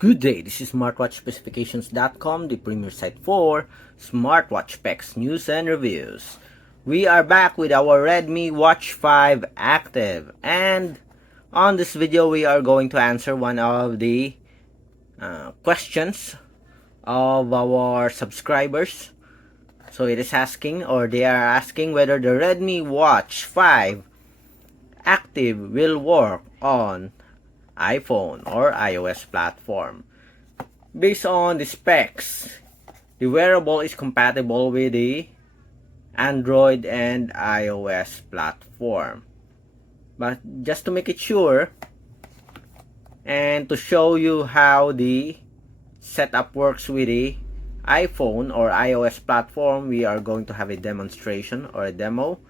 Good day, this is smartwatchspecifications.com, the premier site for smartwatch specs, news, and reviews. We are back with our Redmi Watch 5 Active, and on this video we are going to answer one of the questions of our subscribers. So it is asking, or they are asking, whether the Redmi Watch 5 Active will work on iPhone or iOS platform. Based on the specs, the wearable is compatible with the Android and iOS platform. But just to make it sure and to show you how the setup works with the iPhone or iOS platform, we are going to have a demonstration or a demo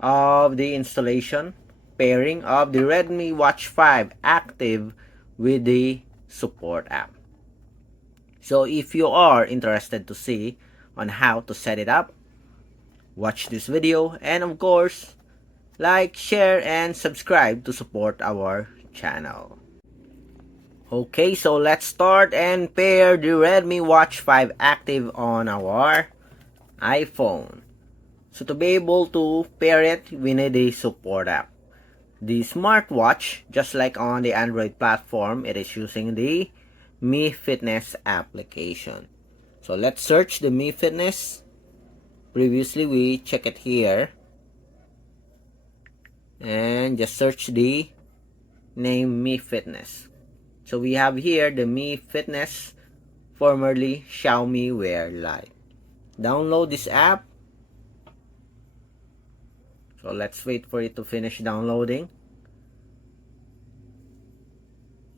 of the installation pairing of the Redmi Watch 5 Active with the support app. So if you are interested to see on how to set it up, watch this video, and of course, like, share, and subscribe to support our channel. Okay, so let's start and pair the Redmi Watch 5 Active on our iPhone. So to be able to pair it, we need a support app. The smartwatch, just like on the Android platform, it is using the Mi Fitness application. So let's search the Mi Fitness. Previously we check it here. And just search the name Mi Fitness. So we have here the Mi Fitness, formerly Xiaomi Wear Lite. Download this app. So let's wait for it to finish downloading.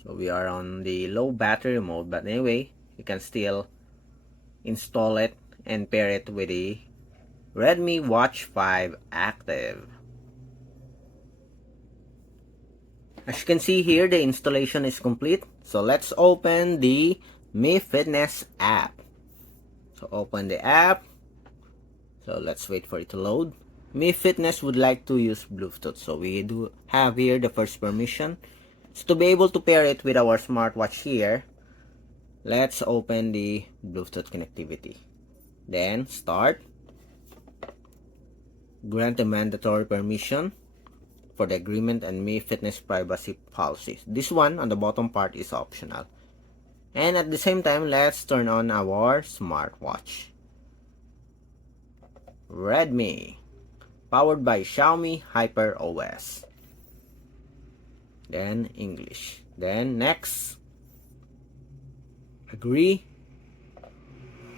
So we are on the low battery mode, but anyway, you can still install it and pair it with the Redmi Watch 5 Active. As you can see here, the installation is complete. So let's open the Mi Fitness app. So open the app. So let's wait for it to load. Mi Fitness would like to use Bluetooth. So we do have here the first permission. So to be able to pair it with our smartwatch here, let's open the Bluetooth connectivity. Then start. Grant the mandatory permission for the agreement and Mi Fitness privacy policy. This one on the bottom part is optional. And at the same time, let's turn on our smartwatch. Redmi, powered by Xiaomi HyperOS. Then English. Then next. Agree.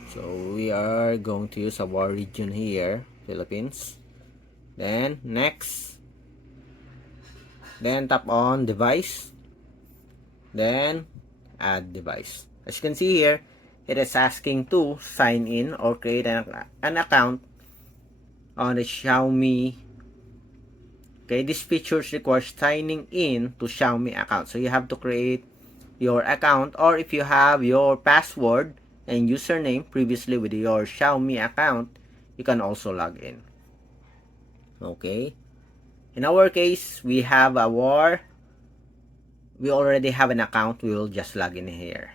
So we are going to use our region here, Philippines. Then next. Then tap on device. Then add device. As you can see here, it is asking to sign in or create an account on the Xiaomi. Okay, this feature requires signing in to Xiaomi account. So you have to create your account, or if you have your password and username previously with your Xiaomi account, you can also log in. Okay. In our case, we already have an account. We will just log in here.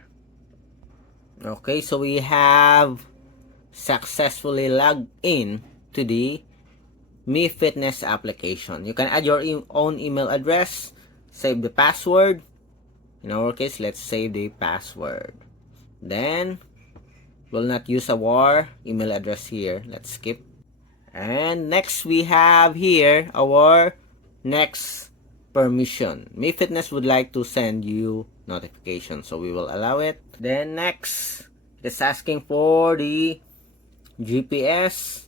Okay, so we have successfully logged in to the Mi Fitness application. You can add your own email address, save the password. In our case, let's save the password. Then, we'll not use our email address here. Let's skip. And next, we have here our next permission. Mi Fitness would like to send you notifications, so we will allow it. Then next, it's asking for the GPS.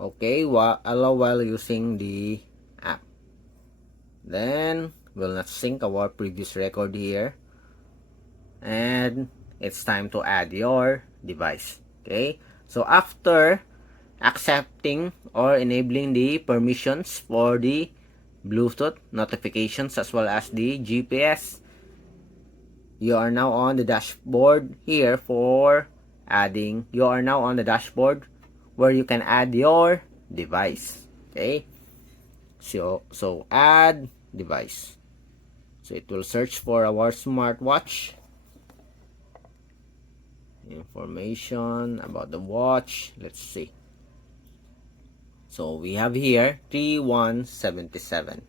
Okay, allow while using the app. Then we'll not sync our previous record here. And it's time to add your device. Okay, so after accepting or enabling the permissions for the Bluetooth notifications as well as the GPS, you are now on the dashboard here for adding. You are now on the dashboard where you can add your device. Okay, so add device. So it will search for our smartwatch. information about the watch. Let's see. So we have here 3177.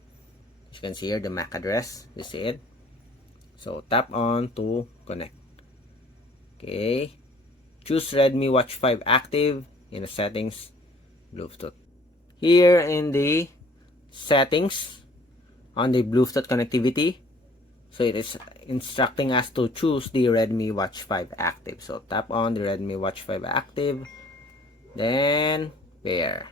As you can see here, the MAC address. You see it? So tap on to connect. Okay. Choose Redmi Watch 5 Active in the settings, Bluetooth. Here in the settings, on the Bluetooth connectivity, so it is instructing us to choose the Redmi Watch 5 Active. So tap on the Redmi Watch 5 Active, then pair.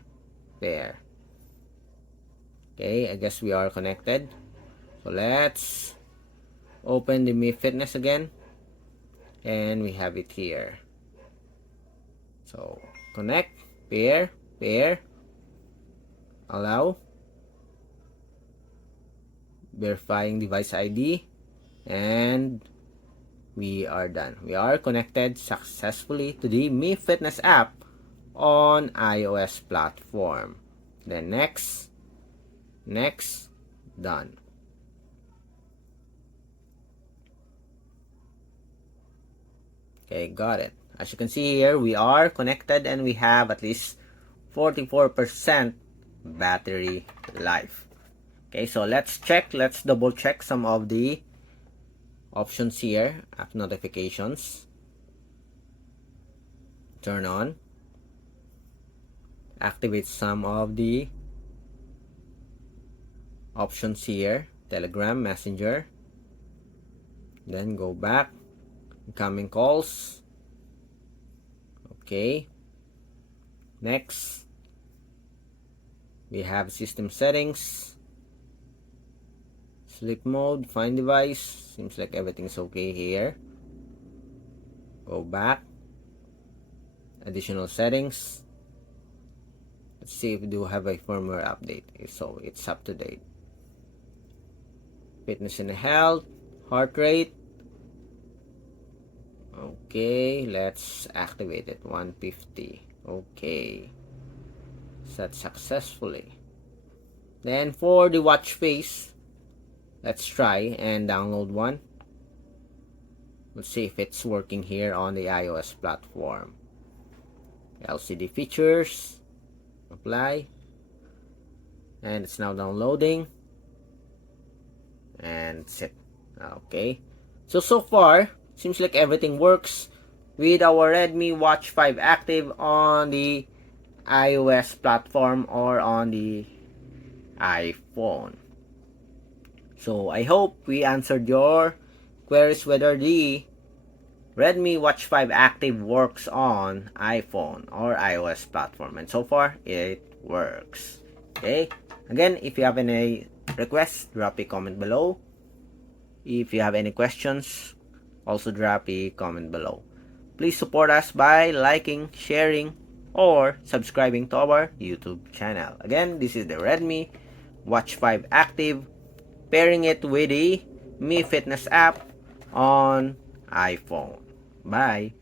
Okay, I guess we are connected. So let's open the Mi Fitness again, and we have it here. So connect, pair, allow, verifying device ID, and we are done. We are connected successfully to the Mi Fitness app on iOS platform. Then next, done. Okay, got it. As you can see here, we are connected and we have at least 44% battery life. Okay, so let's double check some of the options here. App notifications, turn on, activate some of the options here, Telegram, Messenger, then go back, incoming calls. Okay, next we have system settings, sleep mode, find device. Seems like everything's okay here. Go back, additional settings. Let's see if we do have a firmware update. So it's up to date. Fitness and health, heart rate. Okay, let's activate it. 150. Okay, set successfully. Then for the watch face, let's try and download one. Let's see if it's working here on the iOS platform. LCD features, apply, and it's now downloading, and set. Okay, so far seems like everything works with our Redmi Watch 5 Active on the iOS platform or on the iPhone. So I hope we answered your queries whether the Redmi Watch 5 Active works on iPhone or iOS platform, and so far it works. Okay, again, if you have any requests, drop a comment below. If you have any questions, also drop a comment below. Please support us by liking, sharing, or subscribing to our YouTube channel. Again, this is the Redmi Watch 5 Active, pairing it with the Mi Fitness app on iPhone. Bye!